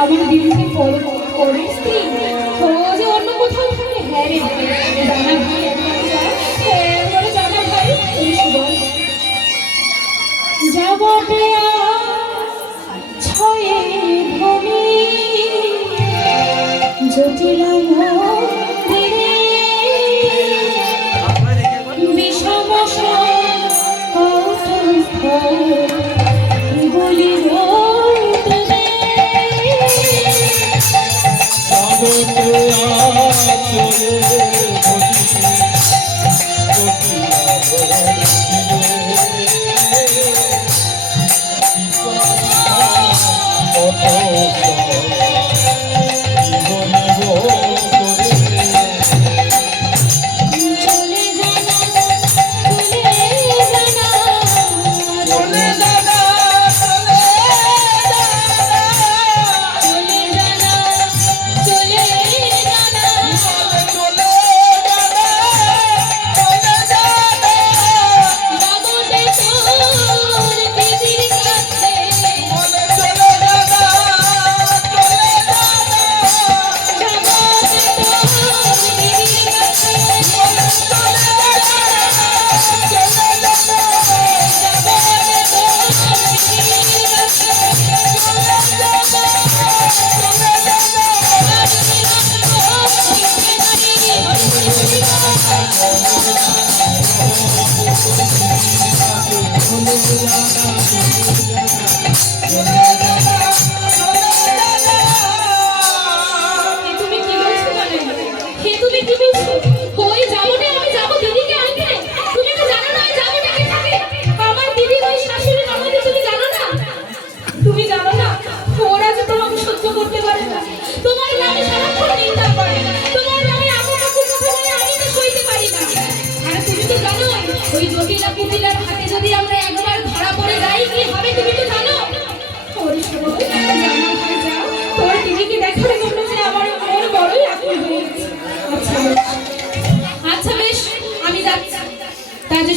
আমার দিদিকে পরে স্ত্রী ও যে অন্য কোথাও থাকে। হ্যাঁ রে জানা ভাই একবার যা, বলে জানা ভাই এই সুবল যাবতে ছয়ে ধনি জটিল বিষম বলি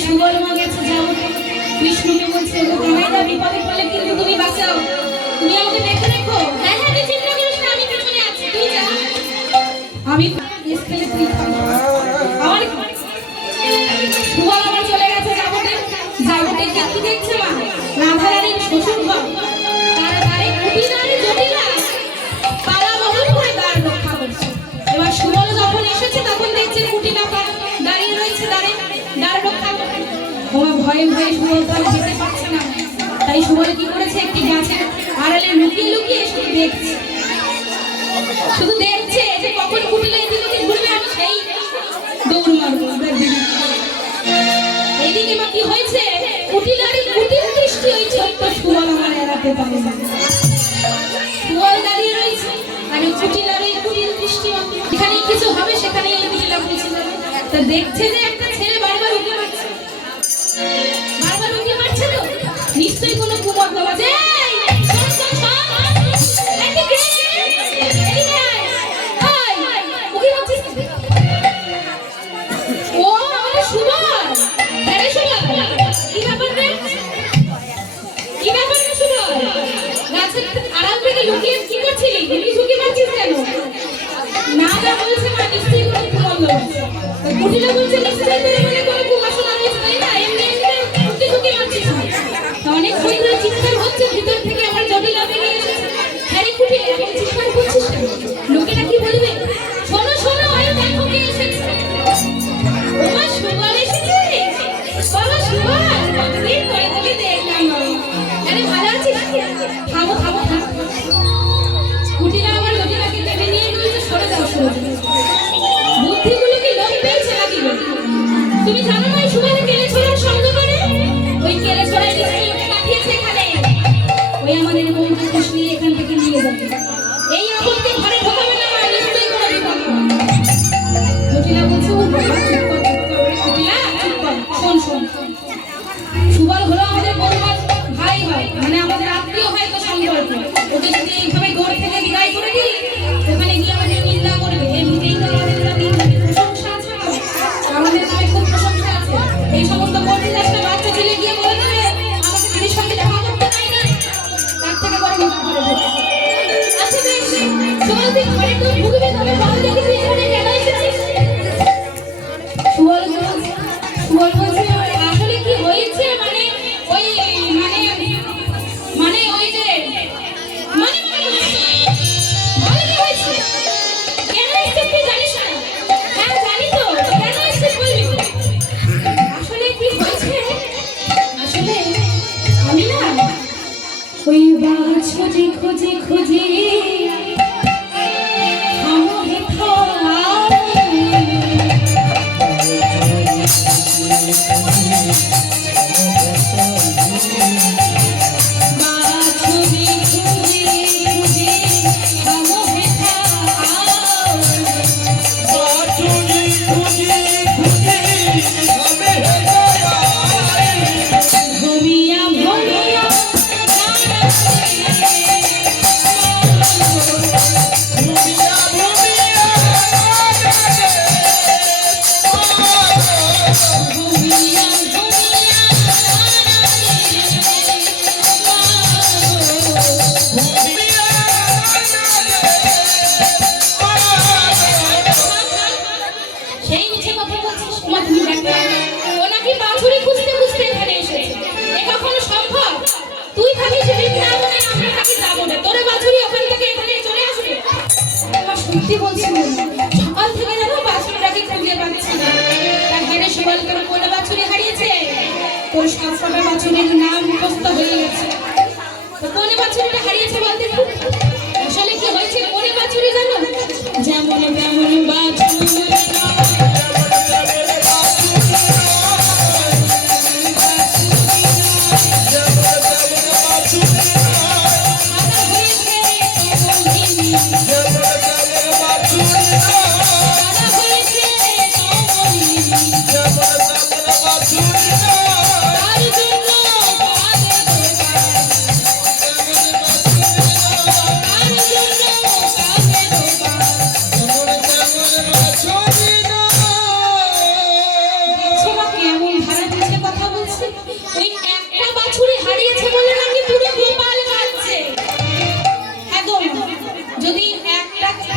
সুবল মা গেছে যাবো বিষ্ণুকে বলছে জানাইদা বিপদে পড়লে কিন্তু তুমি বাঁচাও, তুমি আমাকে দেখে রেখো। হ্যাঁ হ্যাঁ তুই চিন্তা করিস না, আমি পেছনে আছি, তুই যা। আমি স্কেলে তুই আমার সুবল আমার চলে গেছে যাবোতে। যাবোতে কি দেখছে মা? রাধারানীর শ্বশুর ঘর, তার বাড়ি কুটিনারে জটিলা পালা বহন করে দ্বার রক্ষা করছে। এবার সুবল যখন এসেছে তখন দেখছে কুটিনা দাঁড়িয়ে রয়েছে, দ্বার রক্ষা ওমা ভয়ে ভয়ে সুবল তো যেতে পারছে না। তাই সুবল কি করেছে, একটি গাছের আড়ালে লুকিয়ে লুকিয়ে শুধু দেখছে যে কখন কুটিলা এদিকে ঘুরবে, আমি সেই দৌড় মারবো। এইদিকে মা কি হয়েছে, কুটিলারই কুটির দৃষ্টি ওই ছোট্ট সুবল আমার এড়াতে পারে না। সুবল দাঁড়িয়ে রয়েছে আর কুটিলারই কুটির দৃষ্টি এখানে কিছু হবে সেখানেই কুটিলা পৌঁছে যাবে। তা দেখছে যে একটা ছেলে বারবার উঠে মারছে, তো নিশ্চয়ই কোনো কুমত বাবা যে লুকিয়ে কি করছিলি, তুমি ঝুঁকি মারছিস কেন? না না বলছে মা নিশ্চয়ই কোনো কুমন্দ আছে। কুটিলা বলছে নিশ্চয়ই তোর মনে কোনো কুমাশনা হয়েছে, তাই না? এমনি এমনি ঝুঁকি মারছিস। অনেক সুন্দর চিৎকার হচ্ছে ভিতর থেকে, আমার জটিলা বেরিয়ে এসেছে। হ্যারি কুটিলা এখন চিৎকার করছিস কেন? লোকেরা কি বলবে? শোনো শোনো, ওই দেখো কে এসেছে। ওমা সুবল এসেছে, বাবা সুবল কতদিন পরে তোকে দেখলাম বাবা। আরে ভালো আছিস? থামো থামো থামো, কুটিলা আমার জটিলাকে টেনে নিয়ে বলছে সরে যাও সরে যাও। বুদ্ধিগুলো কি লোক পেয়েছে নাকি? তুমি জানো না সুবলে কেলে ছোড়ার সঙ্গ করে? ওই কেলে ছোড়াই লোকে পাঠিয়েছে এখানে, ওই আমাদের বন্ধু খুশি এখান থেকে নিয়ে যাবে। এই আপত্তি ঘরে ঢোকাবে না, নিশ্চয়ই কোনো বিপদ হবে। জটিলা বলছে ও বাবা চুপ কর কুটিলা চুপ কর, শোন শোন, সুবল হলো আমাদের বড়মার ভাই হয়, মানে আমাদের আত্মীয় হয় তো সম্পর্কে। ওকে যদি এইভাবে ঘর থেকে বিদায় করে দিই, ওখানে গিয়ে আমাদের নিন্দা করবে। এমনিতেই তো আমাদের প্রশংসা আছে, আমাদের নামে খুব প্রশংসা আছে। এই সমস্ত বন্ধুদের বাচ্চা ছেলে গিয়ে বলে দেবে আমাকে দিদির সঙ্গে দেখা করতে চাই না, তার থেকে বড় করে দেবে। আচ্ছা সত্যি বলছি সকাল থেকে জানো বাছুরটাকে খুঁজে পাচ্ছি না। তারপরে সুবল তোর কোন বাছুরি হারিয়েছে? তোর সবকটা বাছুরের নাম মুখস্থ হয়ে গেছে। তো কোন বাছুরিটা হারিয়েছে বলতে? আসলে কি হয়েছে কোন বাছুরি জানো? যেমন তেমন বাছুরি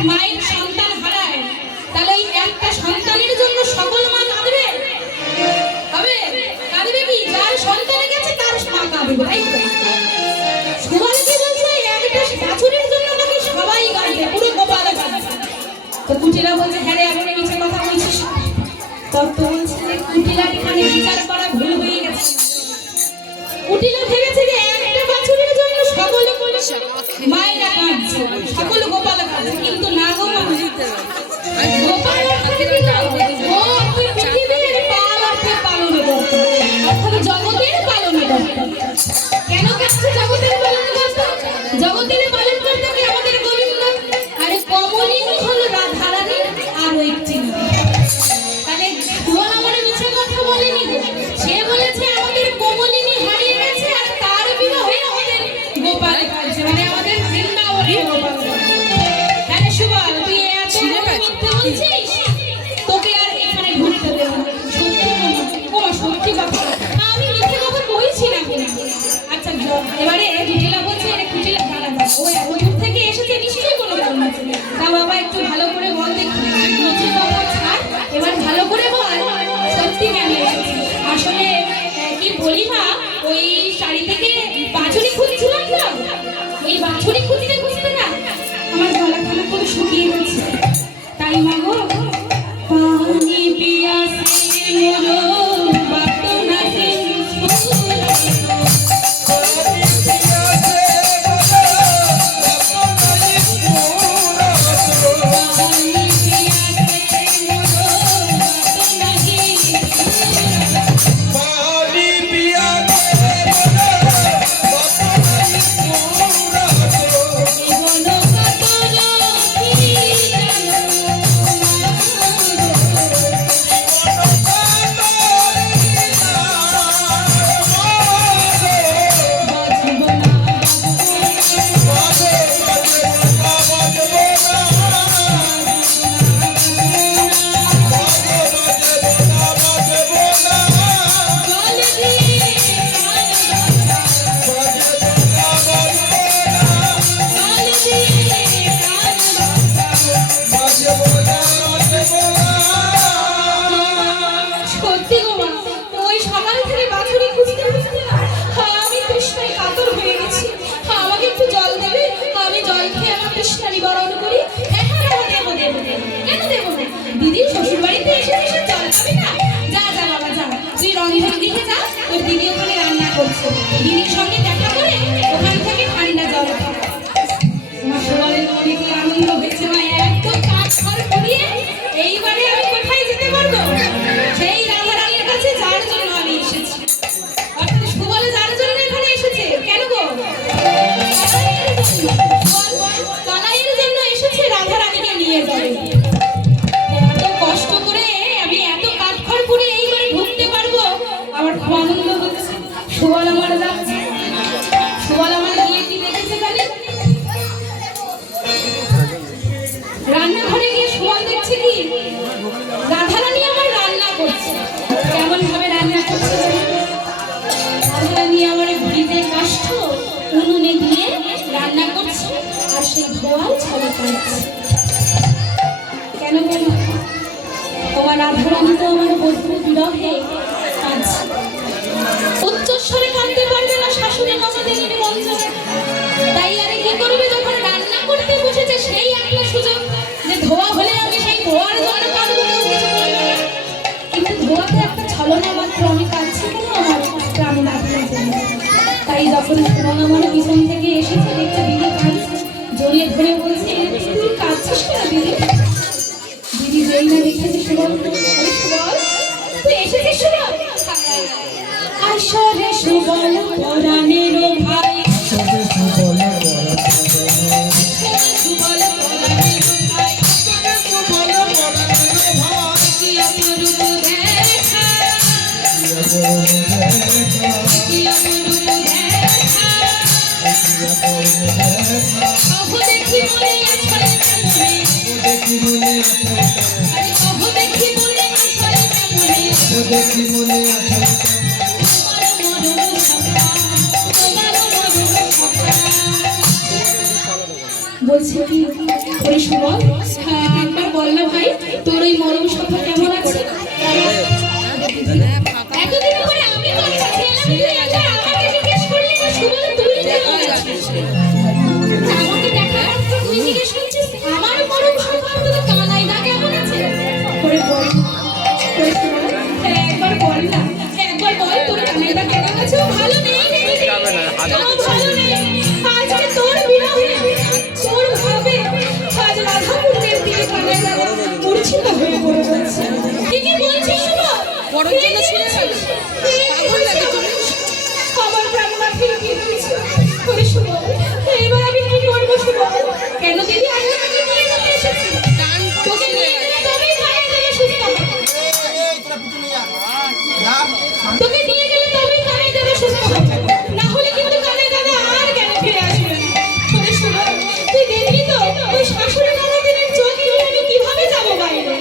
মায়ের সন্তান হারায় তাহলে ওই একটা সন্তানের জন্য সকল মা কাঁদবে? হবে? কাঁদবে কি? যার সন্তান গেছে তার মা কাঁদবে, তাই তো? সুবল কি বলছে? একটা বাছুরের জন্য নাকি সবাই কাঁদবে, পুরো গোপাল কাঁদছে। তো কুটিলা বলছে হ্যাঁ রে আপনি মিছে কথা বলছিস। তখন বলছে যে কুটিলার এখানে বিচার করা ভুল হয়ে গেছে। কুটিলা ভেবেছে যে একটা বাছুরের জন্য সকল মায়েরা কাঁদছে, সকল গোপাল কাঁদছে, কিন্তু না গো মা, গোপাল অর্থে কি না, ও অর্থে পৃথিবীর পাল অর্থে পালনকর্তা, অর্থাৎ জগতের পালনকর্তা। কেন কাঁদছে জগতের পালনকর্তা? জগতের পালনকর্তা কি আমাদের গোবিন্দ? আরে কমলিনী হলো রাধারানী আর একটি নাম। তাহলে সুবল আমার মিছে কথা বলেনি, সে বলেছে আমাদের কমলিনী হারিয়ে গেছে আর তার বিবাহে আমাদের গোপাল কাঁদছে, মানে আমাদের বৃন্দাবনে গোপাল। হ্যাঁ সুবল, তুই এত মিথ্যে বলছিস, তোকে আর এখানে ঘুরতে দেব না। সত্যি কোন সত্যি কথা, আমি মিথ্যে কথা কইছি না। আচ্ছা এবারে কুটিলা বলছে, আরে কুটিলা দাঁড়া, ও এত দূর থেকে এসেছে, নিশ্চয়ই কোনো কারণ আছে। তা বাবা একটু ভালো করে বল দেখি, মিথ্যে কথা ছাড়, এবার ভালো করে বল সত্যি কেন এসেছে। আসলে কি বলি মা, ওই শাড়ি থেকে বাছুরি খুঁজছিলাম না, এই বাছুরি খুঁজতে খুঁজতে না আমার গলাখানা খুব শুকিয়ে গেছে। তাই মা গো, পানি পিয়াসে মোরো বাটো নাহি দিদি শ্বশুর বাড়িতে এসেছিস, জল খাবি না? যা যা বাবা যা, তুই রন্ধন দিকে যা, তোর দিদি ওখানে রান্না করছে, দিদির সঙ্গে দেখা করে ওখান থেকে ঠান্ডা জল খাবো। আমার সুবলের মনে কি আনন্দ হয়েছে মা, এত কাঠ খড় করিয়ে এইবারে আমি কোথায় যেতে পারবো? সেই রাধারানীর কাছে, যার জন্য আমি এসেছি। অর্থাৎ সুবল যার জন্য এখানে এসেছে। কেন গো? কানাইয়ের জন্য এসেছে, রাধারানীকে নিয়ে যাবে। কষ্ট করে আমি এত কাঠখড় করে এইবারে ঢুকতে পারবো, আমার খুব আনন্দ হচ্ছে। সুবল আমার যাচ্ছে, সুবল আমার তখন সুমন আমার পিছন থেকে এসেছে, দেখতে দিদি কাঁদছে, জড়িয়ে ধরে বলছে, তুই কাঁদছিস কেন দিদি? দিদি যেই না দেখেছে সুমন, আরে সুবল তুই এসেছিস সুবল? আসরে সুবল পরাণের ভাই, আসরে সুবল পরাণের ভাই, সুবল পরাণের ভাই, আসরে সুবল পরাণের ভাই, কি অপরূপ দেখা, কি অপরূপ দেখা, কি অপরূপ দেখা, কি অপরূপ দেখা, কহ দেখি মনে আছে মনে, দেখি মনে আছে, আরে কহ দেখি মনে আছে মনে, দেখি মনে আছে, বলছি কি ওরে সুবল, একবার বল না ভাই তোর ওই মরম সভা কেমন আছে? এতদিন পরে আমি তোর কাছে এলাম, তুই একবার আমাকে জিজ্ঞেস করলি না সুবল তুই কেমন আছিস? আমাকে দেখা মাত্র তুই জিজ্ঞেস করছিস আমার মরম সভা তোর কানাই না কেমন আছে? ওরে বল ওরে সুবল, একবার বল না, একবার বল তোর কানাই না কেমন আছে? ও ভালো নেই রে দিদি, ও ভালো নেই। আজকে তোর বিরহে তোর ভাবে আজ রাধাকুণ্ডের দিকে কানাই দাদা মূর্ছিত হয়ে পড়ে যাচ্ছে। কি কি বলছিস সুবল? বড়র জন্য ছিঁড়ে পাগল লাগে তুমি। আমার প্রাণনাথে কি হয়েছে ওরে সুবল, এবার আমি কি করবো সুবল? কেন দিদি আজ আমাকে নিয়ে যেতে এসেছি? কান তোকে নিয়ে গেলে তবেই কানাই দাদা সুস্থ হবে, তোকে নিয়ে গেলে তবেই কানাই দাদা সুস্থ হবে, না হলে কিন্তু কানাই দাদা আর জ্ঞানে ফিরে আসবে না। ওরে সুবল তুই দেখবি তো ওই শাশুড়ি ননদিনের চোখ তুলে আমি কিভাবে যাবো বাইরে?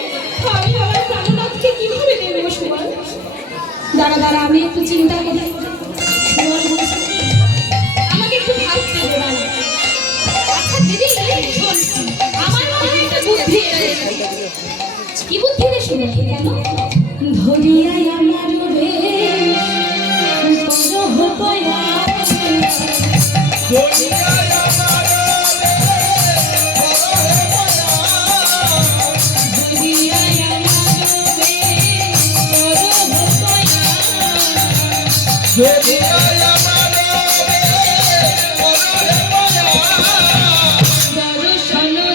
আমি আমার প্রাণনাথকে কিভাবে দেখবো সুবল? দাঁড়া দাঁড়া আমি একটু চিন্তা করি। সুবল বলছে আমাকে একটু ভাবতে দে না। আচ্ছা দিদি শোন, আমার মনে একটা বুদ্ধি এসেছে। কি বুদ্ধি রে সুবল? কেন? ধরিয়াই আমার রে করহ পয়া, ধরিয়াই আমার রে ধরিয়াই আমার রে করহ পয়া, ধরিয়াই আমার রে করহ পয়া, দর্শন দিয়া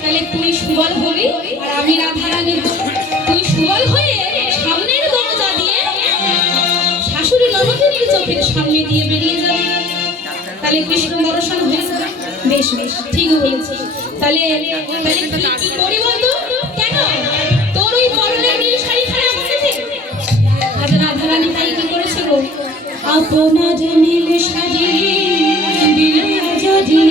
তাহলে তুই সুবল হবি আর আমি রাধারানী। তুই সুবল হয়ে সামনের দরজা দিয়ে শাশুড়ি ননদের চোখের সামনে দিয়ে বেরিয়ে যাবে, তাহলে কৃষ্ণ দর্শন হয়ে যাবে। বেশ বেশ ঠিক বলেছিস। তাহলে তাহলে কি করি বলতো? কেন তোর ওই পরনের নীল শাড়ি খারাপ হয়েছে? আজ রাধারানী তাই কি করেছে গো? আপনার নীল শাড়ি বিলিয়া যদি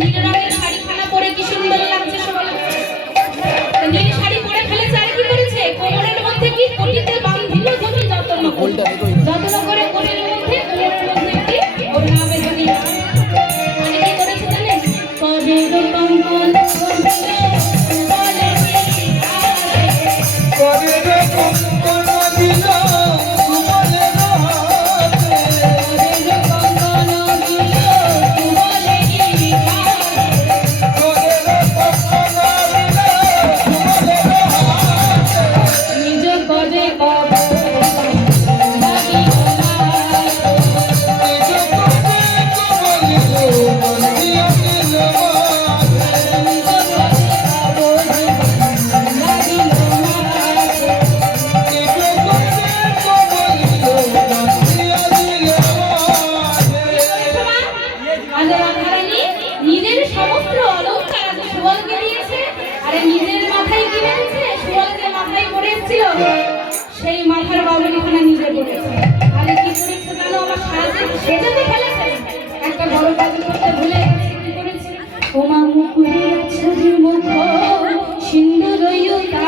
নীল রঙের শাড়িখানা পরে কি সুন্দর লাগছে সবাই। নীল শাড়ি পরে ফেলেছে আর কি করেছে? কোমরের মধ্যে কি কটিতে বাঁধিল যদি যত্ন করে কোমরের মধ্যে কি ওড়না বেঁধে দিল। মানে কি করেছে জানেন? করের কঙ্কন করের কঙ্কন দিল সুবলের হাতে, করের কঙ্কন দিল সুবলের হাতে, করেছে। তাহলে কি করেছে জানো? আমার সাজে সেজেতে ফেলেছে। একটা বড় কাজ করতে ভুলে গেছে। কি করেছে? ওমা মুকুরে ছবি মুখ সিন্দুর ইউতা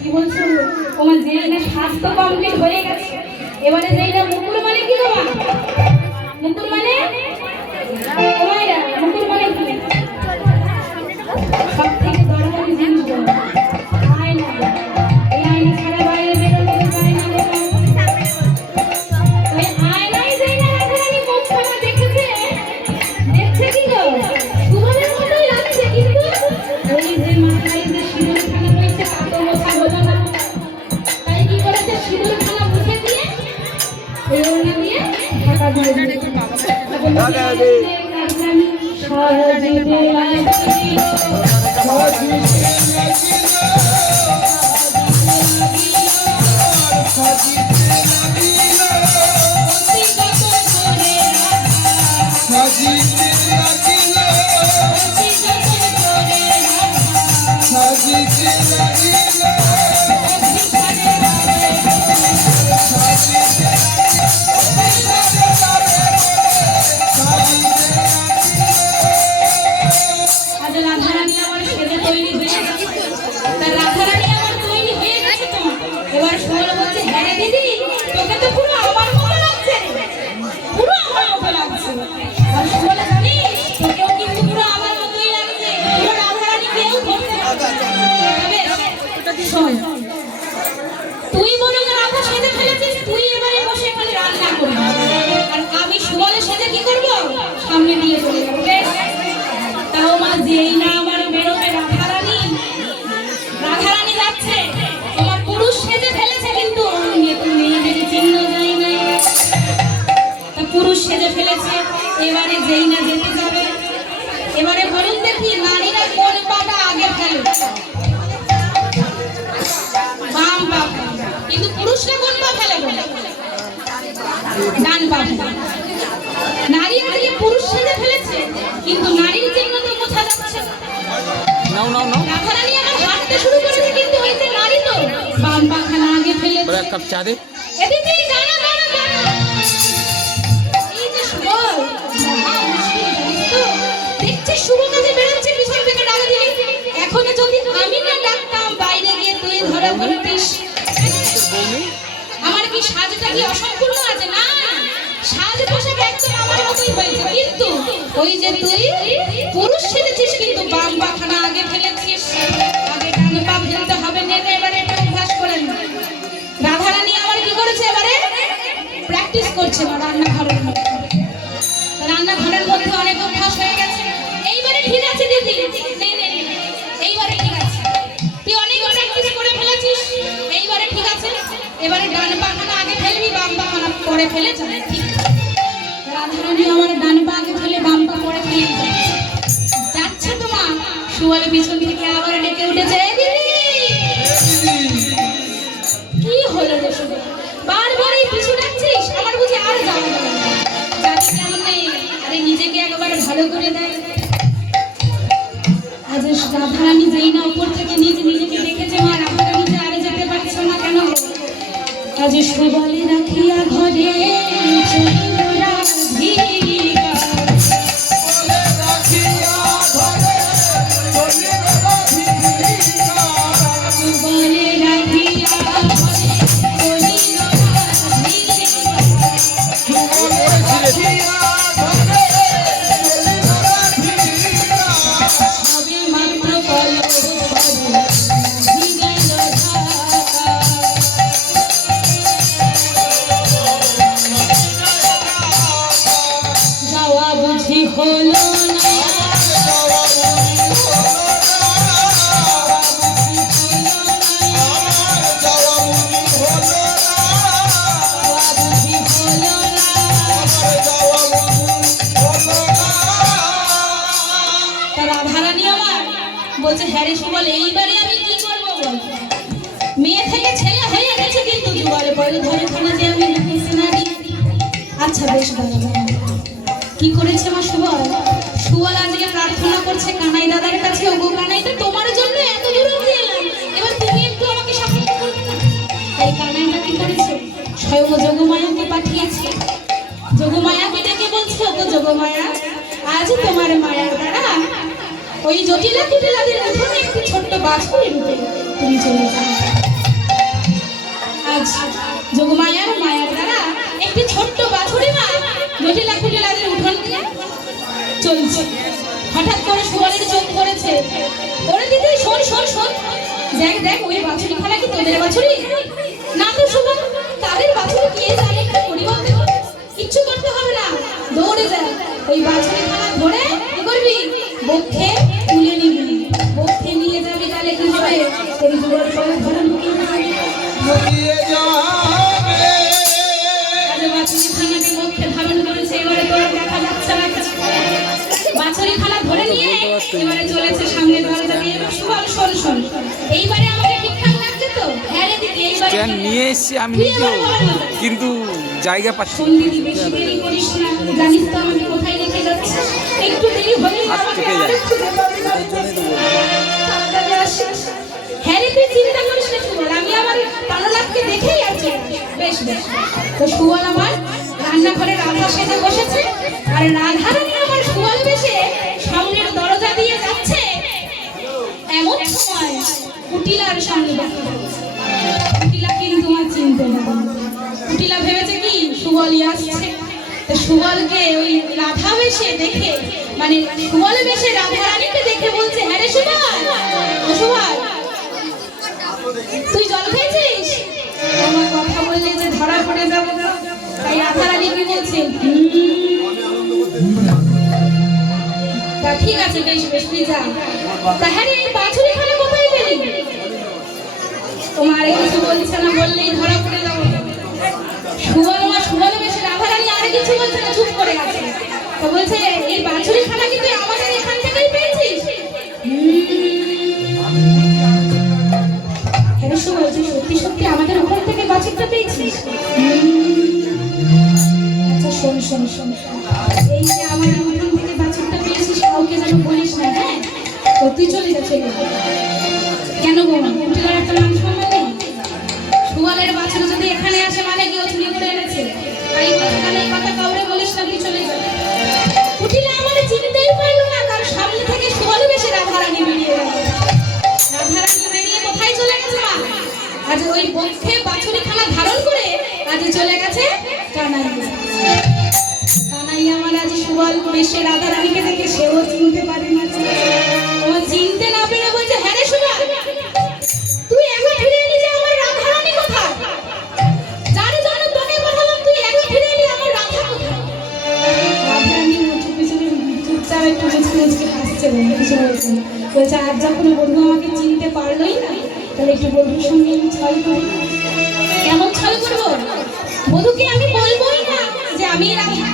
কি বলছো? তোমার যেই না স্বাস্থ্য কমপ্লিট হয়ে গেছে, এবারে যেই না মুকুর মানে কি বাবা? মুকুর মানে ও মায়েরা, মুকুর মানে কি? সব থেকে দরকারি জিনিস বলো। আয়না। এই আয়না ছাড়া বাইরে বেরোলে তো আয়না দেখো। ওই আয়নায় যেই না রাধারানী মুখখানা দেখেছে, দেখছে কি গো? সুভাবের মতোই লাগছে, কিন্তু ওই যে মাথায় যে সিঁদুরখানা রয়েছে তা তো মোছা হলো না। তাই কি করেছে? সিঁদুরখানা মুছে দিয়ে ওই ওড়না দিয়ে ঢাকা দিয়ে দিয়েছে। রাধারানী সাজে আজ রাধারানী আমার সেজে তৈরি হয়ে গেছে। তা রাধারানী আমার তৈরি হয়ে গেছে তো। এবার সোহল বলছে, হ্যাঁ রে দিদি, তোকে তো পুরো আমার মতো লাগছে রে। পুরো আমার মতো লাগছে। আর সোহল জানিস, তোকেও কিন্তু পুরো আমার মতোই লাগছে। পুরো রাধারানী কেউ ধরতে পারবে না। তবে শোন, তুই বরং রাধা সেজে ফেলেছিস, তুই এবারে বসে খালি রান্না করবি। আর আমি সোহলে সেজে কি করবো? সামনে দিয়ে চলে যাবো। বেশ? তাও মা যেই না আমার বেরোবে রাধারানী, রাধারানী যাচ্ছে, তোমার পুরুষ সেজে ফেলেছে, কিন্তু মেয়েদের চিহ্ন যায় নাই। তা পুরুষ সেজে ফেলেছে, এবারে যেই না যেতে যাবে, এবারে বলুন দেখি নারীরা কোন পাটা আগে ফেলে? বাম পা। কিন্তু পুরুষরা কোন পা ফেলে বলে? ডান পা। নারী আজকে পুরুষ সেজে ফেলেছে, কিন্তু নারীর চিহ্ন তো বোঝা যাচ্ছে না। রাধারানী আমার হাঁটতে শুরু করেছে, কিন্তু ওই যে নারী তো বাম পাখানা আগে ফেলেছে। এক কাপ চা দে। এদিকে দাঁড়া দাঁড়া দাঁড়া। এই যে শুভ, মহা মুশকিল জানিস তো। দেখছিস শুভ কাজে বেরোচ্ছে, পিছন থেকে ডাকা দিলি। এখনো যদি আমি না ডাকতাম, বাইরে গিয়ে তুই ধরা পড়তিস। আমার কি সাজটা কি অসম্পূর্ণ আছে? না, সাজ পোশাক একদম আমার মতোই হয়েছে, কিন্তু ওই যে তুই পুরুষ সেজেছিস, কিন্তু বাম পাখানা আগে ফেলেছিস। আগে ডান পা ফেলতে হবে। নেবে এবারে একটা অভ্যাস করেন। রাধারানী আবার কি করেছে? এবারে প্র্যাকটিস করছে না রান্নাঘরের মধ্যে। রান্নাঘরের মধ্যে অনেক অভ্যাস হয়ে গেছে। এইবারে ঠিক আছে দিদি, নে নে নে। এইবারে ঠিক আছে, তুই অনেক প্র্যাকটিস করে ফেলেছিস। এইবারে ঠিক আছে। এবারে ডান পাখানা আগে ফেলবি, বাম পাখানা পরে ফেলে যাবে। ঠিক রাধারানী আমার ডান পা আগে ফেলে বাম পা পরে ফেলে যাচ্ছে। তো মা শুয়ালে পিছন থেকে আবার ডেকে উঠেছে, কি হলো রে শুভ? বারবার এই পিছু ডাকছিস, আমার বুঝি আর যাওয়া যাবে না। জানি কেমন নেই, আরে নিজেকে একবার ভালো করে দেয়। আজ রাধারানী যেই না উপর থেকে নিজেকে দেখেছে, মা রাধারানী যে আরে যেতে পারছে না কেন? আজ সুবলে রাখিয়া ঘরে চলিল রাধিকা। সুবলে রাখিয়া ঘরে চলিল রাধিকা। সবে মাত্র পলক ভিজিল ঢাকা। বল এইবারে আমি কি করবো বল? মেয়ে থেকে ছেলে হয়ে গেছে কিন্তু যুগলে পরে ধরে খানা যে আমি রেখেছি না দিই। আচ্ছা বেশ ভালো কি করেছে আমার সুবল? সুবল আজকে প্রার্থনা করছে কানাই দাদার কাছে, ওগো কানাইটা তোমার জন্য এত দূর অবধি এলাম, এবার তুমি একটু আমাকে সাহায্য করবে না? তাই কানাইটা কি করেছে? স্বয়ং যোগমায়াকে পাঠিয়েছে। যোগমায়াকে ডেকে বলছে, ওগো যোগমায়া, আজ তোমার মায়ার দ্বারা ওই জটিলা কুটিলাদের উঠোনে একটি ছোট্ট বাছুরি রূপে তুমি চলে যাও। আজ যোগমায়ার মায়ার দ্বারা একটি ছোট্ট বাছুরি মা জটিলা কুটিলাদের উঠোন দিয়ে চলছে। হঠাৎ করে সুবলের চোখ পড়েছে, ওরে দিদি শোন শোন শোন, দেখ দেখ ওই বাছুরি খানা কি তোদের বাছুরি? না তো সুবল, তাদের বাছুরি কে জানে কি পরিবার দেব, কিচ্ছু করতে হবে না, দৌড়ে যা ওই বাছুরি খানা ধরে কি করবি? বক্ষে তুলে নিবি, বক্ষে নিয়ে যাবি, তাহলে কি হবে? এই যুগের পরে ধরে লুকিয়ে যাবে। আজ বাছুরি খানাকে বক্ষে ধারণ করেছে, এবারে তো আর দেখা যাচ্ছে না কিছু। বাছুরি খানা ধরে নিয়ে এবারে চলেছে সামনে দরজা দিয়ে। সুবল শোন শোন, এইবারে আমাকে ঠিকঠাক লাগছে তো? হ্যাঁ রে দিদি, এইবারে স্ট্যান্ড নিয়ে এসেছি আমি নিজেও, কিন্তু জায়গা পাচ্ছি শোন দিদি, বেশি দেরি করিস না, জানিস তো আমাকে কোথায় রেখে যাচ্ছে, একটু দেরি হলেই আমাকে আরেকটু তাড়াতাড়ি আসিস। হ্যাঁ রে তুই চিন্তা করিস না সুবল, আমি আমার প্রাণনাথকে দেখেই আসছি। বেশ বেশ, তো সুবল আমার রান্নাঘরে রাধা সেজে বসেছে, আর রাধারানী আমার সুবল বেশে সামনের দরজা দিয়ে যাচ্ছে। এমন সময় কুটিলার সামনে দেখা যাচ্ছে। কুটিলা কিন্তু আর চিনতে পারে, কুটিলা ভেবেছে কি সুবলই আসছে। তো সুবলকে ওই রাধা বেশে দেখে, মানে সুবল বেশে রাধারানীকে দেখে বলছে, হ্যাঁ রে সুবল, ও সুবল তুই জল খেয়েছিস? আমার কথা বললে যে ধরা পড়ে যাবো, তাই রাধারানী কি বলছে, তা ঠিক আছে বেশ বেশ তুই যা। তা হ্যাঁ রে, এই বাছুরি খানা কোথায় পেলি? তোমার কিছু বলছে না, বললেই ধরা পড়ে যাবো। সুবল আমার সুবল বেশে রাধারানী আর কিছু বলছে না, চুপ করে আছে। তো বলছে, এই বাছুরি খানা কি তুই আমাদের এখান থেকেই পেয়েছিস? হ্যাঁ সুবল, তুই সত্যি সত্যি আমাদের ওখান থেকে বাছুরটা পেয়েছিস? আচ্ছা শোন শোন শোন, এই যে আমাদের ওখান থেকে বাছুরটা পেয়েছিস কাউকে যেন বলিস না, হ্যাঁ? তো তুই চলে যা, চলে যা। কেন গো, কুটিলার একটা মান সম্মান নেই? সুবলের বাছুর যদি এখানে আসে মানে কি ও চুরি করে এনেছে? তাই ওখানে এই কথা কাউরে বলিস না, তুই চলে যা। কুটিলা আমাদের চিনতেই পারলো না, তার সামনে থেকে সুবল বেশে রাধারানী বেরিয়ে গেল। রাধারানী বেরিয়ে কোথায় চলে গেছে মা? আজ ওই বক্ষে বাছুরি খানা ধারণ করে আজ চলে গেছে কানাই। কানাই আমার আজ সুবল বেশে রাধারানীকে দেখে সেও চিনতে পারেনি। ও চিনতে না পেরে বলছে, হ্যাঁ রে সুবল, তুই এখন ফিরে এলি যে আমার রাধারানী কোথায়? জানি জানো তোকে পাঠালাম, তুই এখন ফিরে এলি, আমার রাধা কোথায়? রাধারানী চুপি চুপি চুপচাপ একটু মুচকি মুচকি হাসছে, কিছু বলছে না। বলছে, আজ যখন বধূ আমাকে চিনতে পারলোই না, তাহলে একটু বধূর সঙ্গে আমি ছল করি। কেমন ছল করবো? বধূকে আমি বলবোই না যে আমি রাধা।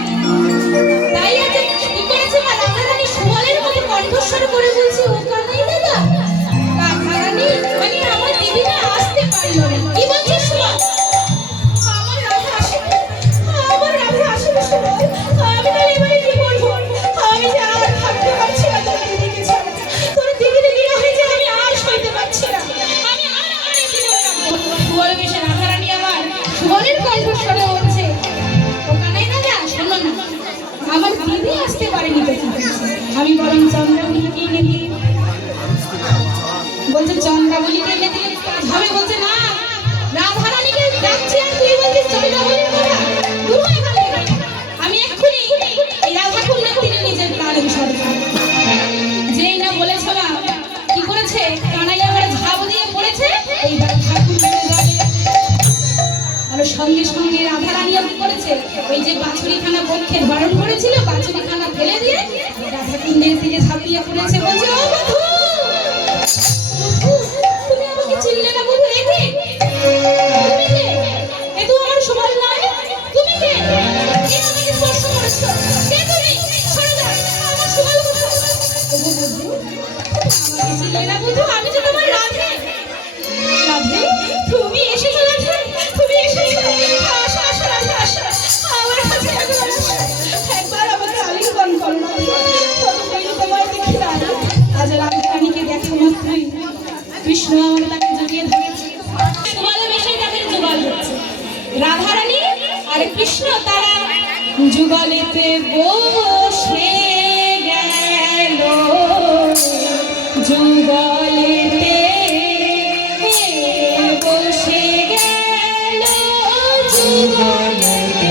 তাই আজ কি করেছে মা, রাধারানী সুবলের মতো কণ্ঠস্বর করে বলছে, ও কানাই দাদা, রাধারানী মানে আমার দিদিরা আসতে পারলো না। কি বলছিস সুবল? আমার রাধা আসে, আমার রাধা আসে সুবল, আমি তাহলে এবারে কি বলবো? আমি যে আর থাকতে পারছি না তোর দিদিকে ছাড়া, তোর দিদিকে বিয়ে হয়েছে, আমি আর সইতে পারছি না, আমি আর কি বলবো? সুবল বেশে রাধারানী আমার সুবলের কণ্ঠস্বরে বলছে, ও কানাই দাদা শোনো না, আমার দিদি আসতে পারেনি তো কি হয়েছে, আমি বরং চন্দ্রাবলীকে এনে দিই। বলছে চন্দ্রাবলীকে এনে দিলে কাজ হবে? বলছে না, রাধারানীকে ডাকছি আর তুই বলছিস চন্দ্রাবলীর কথা, দূর হয়ে গেল। আমি এক্ষুনি এই রাধাকুণ্ডের তীরে নিজের প্রাণ বিসর্জন করব। যেই না বলেছ না, কি করেছে কানাই আমার ঝাঁপ দিয়ে পড়েছে এই রাধাকুণ্ডের জলে। আর সঙ্গে সঙ্গে রাধারানীও কি করেছে, ওই যে বাছুরিখানা বক্ষে ধারণ করেছিল, বাছুরিখানা ফেলে দিয়ে রাধাকুণ্ডের দিকে ঝাঁপিয়ে পড়েছে। বলছে, ও বধূ, তুমি আমাকে চিনলে না বধূ? এই যে তুমি কে? এ তো আমার সুবল নয়, তুমি কে? কে আমাকে স্পর্শ করেছো? কে তুমি? সরে যাও, আমার সুবল কোথায়? ও বধূ, আমাকে চিনলে না বধূ? আমি যে আর কৃষ্ণ তারা যুগলেতে বসে গেল, যুগলেতে বসে গেল, যুগলেতে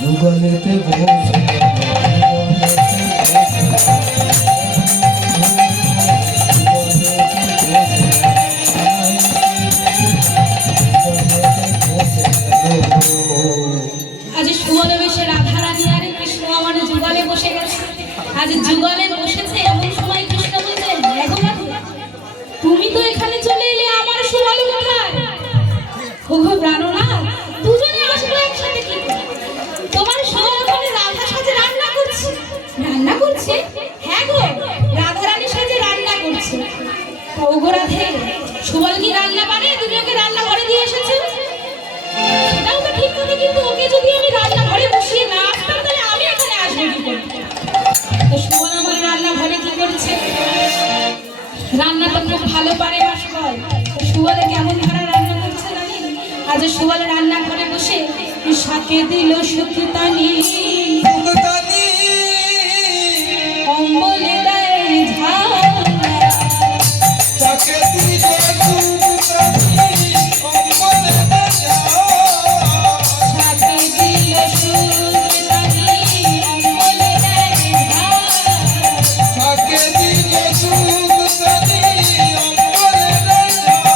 যুগলেতে বসে আজ সুবর্ণ বেশে রাধা রানী আর কৃষ্ণ আমার যুগলে বসে গেছে। আজ যুগলে বসেছে এমন সময় কৃষ্ণ বলছে, দেখো না তুমি তো এখানে চলে এলে, আমার সুবল কোথায়? ওগো প্রাণনাথ, দুজনে আসলে একসাথে কি করে? তোমার সুবল ওখানে রাধা সাজে রান্না করছে। রান্না করছে? হ্যাঁ গো, রাধা রানী সাজে রান্না করছে। ওগো রাধে, সুবল কি রান্না পারে? তুমি ওকে রান্না ঘরে দিয়ে এসেছো? সেটাও তো ঠিক কথা, কিন্তু ওকে যদি আমি রান্না ঘরে বসিয়ে না আসতাম তাহলে আমি এখানে আসবো কি করে? তো সুবল আমার রান্না ঘরে কি করছে? রান্না তো খুব ভালো পারে বাসকল। সুবলে কেমন ধারা রান্না করছে জানি। আজ সুবল রান্না ঘরে বসে শাকে দিল সুখিতানি, অম্বলে দেয় ঝাল, তাকে দিল সুখতানি, অম্বলে দেয় ঝাল। শাকে দিল সুখিতানি, অম্বলে দেয় ঝাল, তাকে দিল সুখতানি, অম্বলে দেয় ঝাল।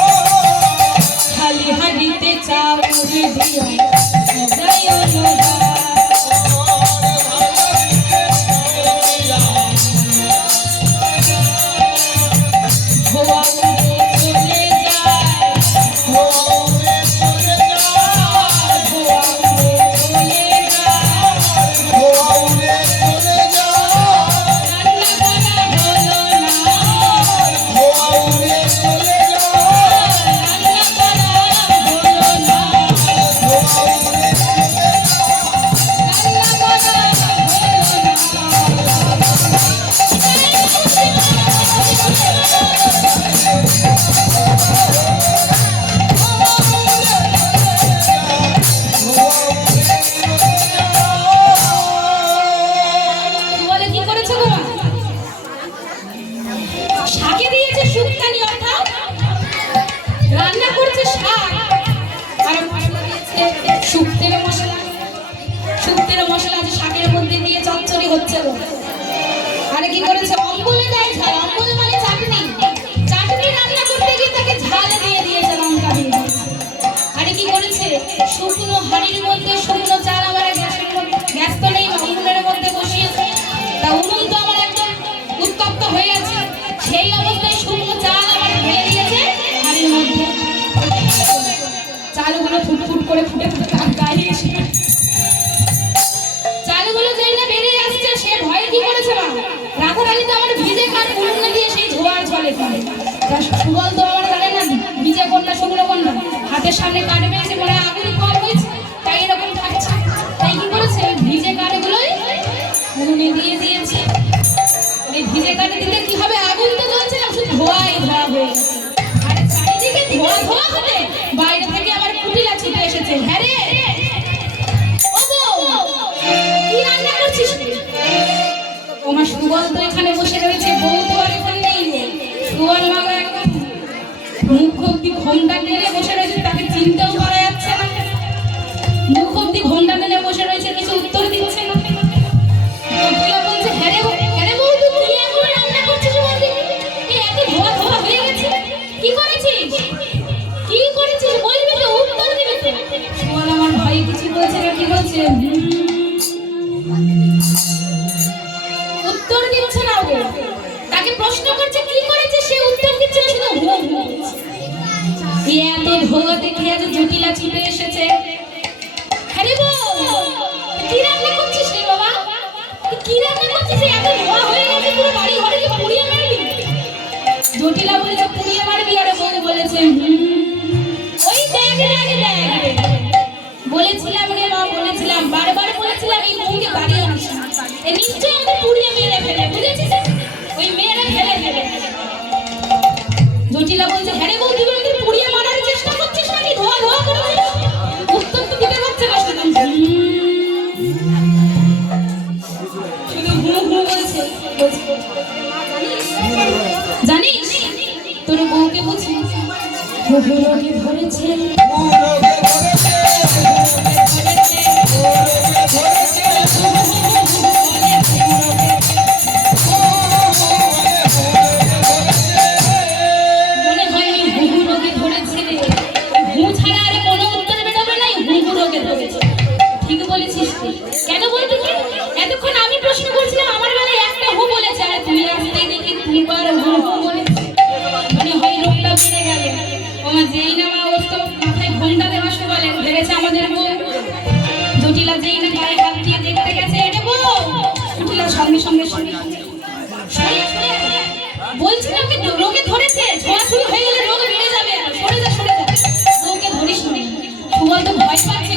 খালি হাঁড়িতে চাউল দিয়া যায় অনুরাগ, ধোয়া উড়ে চলে যায়, ধোয়া উড়ে চলে যায়, শুক্তের মশলা, শুক্তের মশলা যে শাকের মধ্যে দিয়ে চচ্চড়ি হচ্ছে গো। আরে কি করেছে, অম্বলে দেয় ঝাল, অম্বলে মানে চাটনি, চাটনি রান্না করতে গিয়ে তাকে ঝাল দিয়ে দিয়েছে, লঙ্কা দিয়ে দিয়েছে। করে ফুটে ফুটে তার গায়ে এসে চালগুলো যেই না বেরিয়ে আসছে সে ভয়ে কি করেছে মা রাধারানী তো আমার ভিজে কান উড়নে দিয়ে সেই ঝোয়ার জলে ফেলে সুবল তো আমার জানে না ভিজে কন্যা শুকনো কন্যা হাতের সামনে কাটে মেয়েছে মনে হয় আগুন কম হয়েছে তাই এরকম থাকছে তাই কি করেছে ওই ভিজে কাঠগুলোই উড়নে দিয়ে দিয়েছে এই ভিজে কাঠে দিলে কি হবে আগুন তো জ্বলছে না শুধু ধোঁয়াই ধোঁয়া হয়ে আর চারিদিকে ধোঁয়া ধোঁয়া হতে বাইরে থেকে আবার কুটিলা ছুটে এসেছে হ্যাঁ রে ও বউ কি রান্না করছিস তোমার সুবল তো এখানে বসে রয়েছে বউ তো আর এখানে নেই সুবল মামা একদম মুখ অব্দি ঘোমটা টেনে বসে রয়েছে তাকে চিনতেও পারা যাচ্ছে না মুখ অব্দি ঘোমটা টেনে বসে রয়েছে কিছু উত্তর দিচ্ছে না কপিলা বলছে হ্যাঁ রে বউ তুই কি এমন রান্না করছিস বলবি এই এত ধোয়া ধোয়া হয়ে গেছে কি করেছিস বলবি তো উত্তর দিবি তো সুবল আমার ভাই কিছু বলছে না কি বলছে উত্তর দিচ্ছে না ও তাকে প্রশ্ন করছে কি করেছে সে উত্তর দিচ্ছে না শুধু হু হু করছে এত ধোয়া দেখে আজ জটিলা ছুটে এসেছে আরে বউ কি রান্না করছিস রে বাবা কি রান্না করছিস এত ধোয়া হয়ে গেছে পুরো বাড়ি ঘরে কি পুড়িয়ে মারবি জটিলা বলেছে পুড়িয়ে মারবি আর বউ বলেছে ওই দেখ বলেছিলাম রে মা বলেছিলাম বারবার বলেছিলাম এই বউকে বাড়ি আনিস না এ নিশ্চয়ই আমাদের পুড়িয়ে মেরে ফেলে বুঝেছিস ওই মেরে ফেলে জটিলা বলছে হ্যাঁ রে বউ তুই আমাদের পুড়িয়ে মারার চেষ্টা করছিস নাকি ধোয়া ধোয়া করছিস উত্তর তো দিতে পারছে না শুধু ঘুম ঘুম বলছে জানিস তোর বউকে বলছি ঘুঘুরকে ধরেছে মনে হয় ওই ঘুঘুরকে ধরেছে রে ঘু ছাড়া আর কোনো উত্তর বেরোবে না ঘুঘুরকে ধরেছে ঠিক বলেছিস কেন বলবি কি এতক্ষণ আমি প্রশ্ন করছিলাম আমার বেলায় একটা হু বলেছে আর তুই আসতে দেখি দুবার হু হু বলেছে মনে হয় লোকটা বেড়ে গেল আমার যেই না মা ওর তো মাথায় ঘন্টা দেওয়া বলে ভেবেছে আমাদের বউ জটিলা যেই না গায়ে হাত দিয়ে দেখতে গেছে এটা বউ জটিলা সঙ্গে সঙ্গে বলছিলাম কি রোগে ধরেছে ছোঁয়াছুঁই হয়ে গেলে রোগ বেড়ে যাবে সরে যা বউকে ধরিস না সুবল তো ভয় পাচ্ছে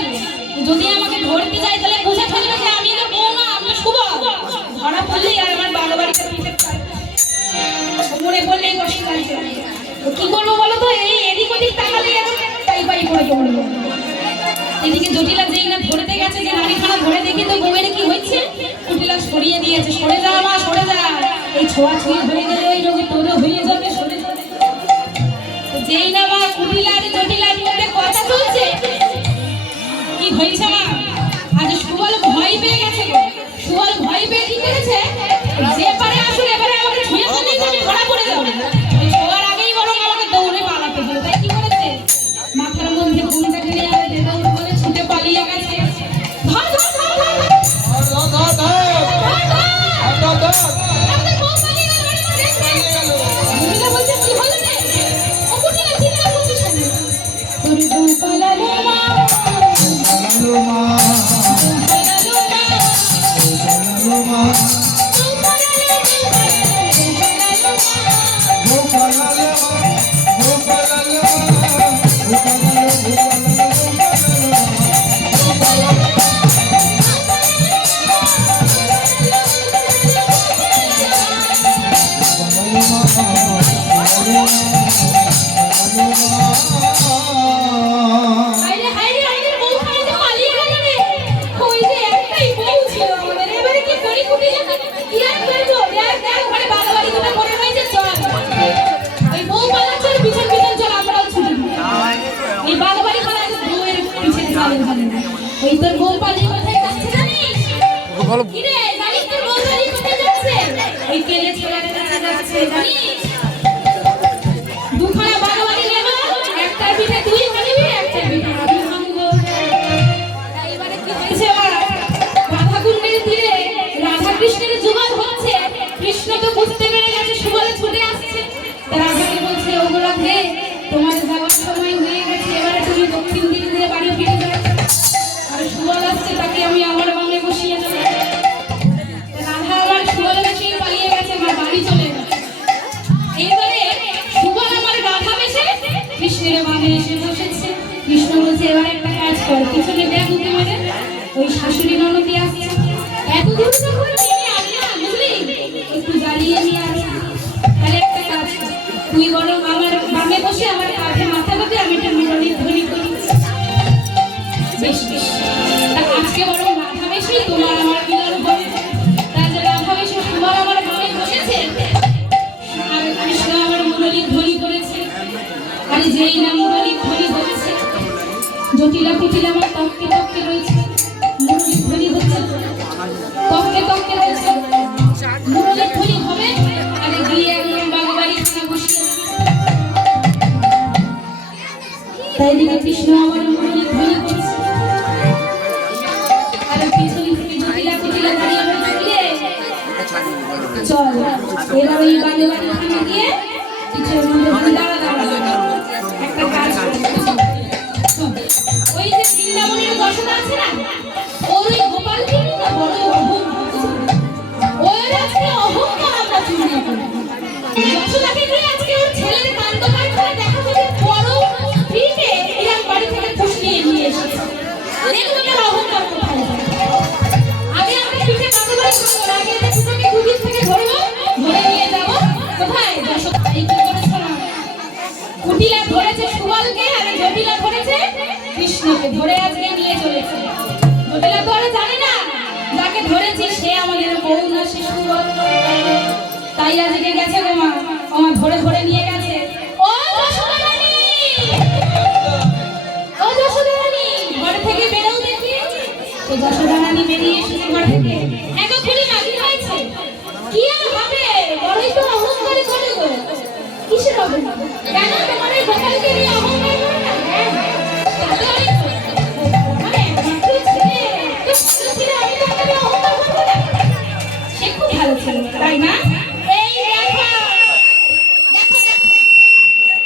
যদি আমাকে ধরতে যায় তাহলে বুঝে ফেলবে যে আমি না বউ না আমি সুবল ধরা পড়লেই আর আমার বারো বাড়িতে পিঠে মনে পড়লেই কষ্ট লাগছে কি করবো বলো তো এই এদিক ওদিক তাকালে তাই পাই করে পড়বো এদিকে জটিলা যেই না ধরতে গেছে যে রানীখানা ধরে দেখি তো বউয়ের কি হচ্ছে জটিলা সরিয়ে দিয়েছে সরে যা মা সরে যা এই ছোঁয়াছুঁই হয়ে গেলে ওই রোগে তোরও হয়ে যাবে সরে যা যেই না মা কুটিলার জটিলার মধ্যে কথা চলছে কি হয়েছে মা আজ সুবল ভয় পেয়ে গেছে সুবল ভয় পেয়ে কি করেছে যে পারে আসলে এবারে আমাকে ছুঁয়ে ফেললেই আমি ধরা পড়ে যাবো এই ছোঁয়ার আগেই বরং আমাকে দৌড়ে পালাতে হলো তাই কি করেছে মাথার মধ্যে ঘুমটা টেনে আর দেবা বলে ছুটে পালিয়ে গেছে ধর ধর ধর ধর ধর ধর আমাদের বউ পালিয়ে গেল জটিলা বলছে কি হলো রে ও কুটিলা চিন্তা করছিস না তোর বউ পালালো মা ওই তোর বউ পালিয়ে কোথায় যাচ্ছে জানিস কি রে জানিস তোর বউ পালিয়ে কোথায় যাচ্ছে ওই কেলে ছেলের কাছে যাচ্ছে জানিস দুখানা বাগাবাড়ি নেব একটার পিঠে তুই খাবি একটার পিঠে আমি খাবো এবারে কি হয়েছে রাধা কুণ্ডের তীরে রাধা কৃষ্ণের যুগল হচ্ছে কৃষ্ণ তো বুঝতে পেরে গেছে সুবলে ছুটে আসছে রাধাকে বলছে ওগো রাধে তোমার যাওয়ার সময় হয়ে গেছে এবারে তুমি দক্ষিণ দিকে বাড়ি ফিরে যাও ছেড়ে বামে এসে বসেছে। কৃষ্ণ বলছে এবার একটা কাজ কর, পিছনে দেখ উঠে মেরে ওই শাশুড়ি ননদি আসছে, এত দূর যখন টেনে আনলে না বুঝলি, একটু জ্বালিয়ে নিয়ে আসি। তাহলে একটা কাজ কর, তুই বরং আমার বামে বসে আমার কাঁধে মাথা দেবে, আমি একটু মুরলি ধ্বনি করি। বেশ বেশ, তা আজকে বরং রাধা বেশি তোমার আমার মিলন হবে। তাহলে রাধা বেশি তোমার আমার বামে বসেছে আর কৃষ্ণ আমার মুরলি ধ্বনি করেছে। আর যেই না মুরলি ধ্বনি হচ্ছে, জটিলা কুটিলা আমার তককে তককে রয়েছে, মুরলি ধ্বনি হচ্ছে, তককে তককে রয়েছে, মুরলি ধ্বনি হবে। আর গিয়ে একদম বাগবাড়ি খানা বসিয়ে তাই দিকে কৃষ্ণ আমার মুরলি ধ্বনি করছে। আর পিছনে থেকে জটিলা কুটিলা দাঁড়িয়ে রয়েছে, গিয়ে চল এবার ওই বাগবাড়ি খানা গিয়ে পিছনে মধ্যে দাঁড়া দাঁড়া একটা কাজ করতে। ওই যে বৃন্দাবনের যশোদা আছে না, ওর ওই গোপালকে না বড় ওর আজকে অহংকার আমরা চুরি করি। যশোদাকে নিয়ে আজকে ওর ছেলের কাণ্ড কারখানা দেখা যাবে, বড় স্ত্রীকে এরকম বাড়ি থেকে ফুসলিয়ে নিয়ে এসেছে। দেখুন ওদের অহংকার কোথায় যায়। আগে আমরা পিঠে কাঁদবাড়ি করবো, আগে এদের দুটোকে দুদিক থেকে ধরবো, ধরে নিয়ে যাবো কোথায় যশোদা এই কি করেছো না। কুটিলা ধরেছে সুবলকে আর জটিলা ধরেছে কৃষ্ণকে, ধরে আজকে নিয়ে চলেছে। জটিলা তো আর জানে না যাকে ধরেছি সে আমাদের বউ না, সে সুবল। তাই আজকে গেছে গো মা, আমার ধরে ধরে নিয়ে গেছে। ও যশোদা রানী, ও যশোদা রানী, ঘর থেকে বেরোও দেখি। তো যশোদা রানী বেরিয়ে এসেছে ঘর থেকে। এত খুলি মাগি হয়েছে, কি আর হবে, বড়ই তো অহংকার করে গো। কিসের অহংকার? কেন তোমার এই গোপালকে নিয়ে অহংকার করে না? হ্যাঁ তাহলে মানে মাত্র ছেলে, তো ছেলে আমি তো অহংকার করবো না। সে খুব ভালো ছিল তাই না?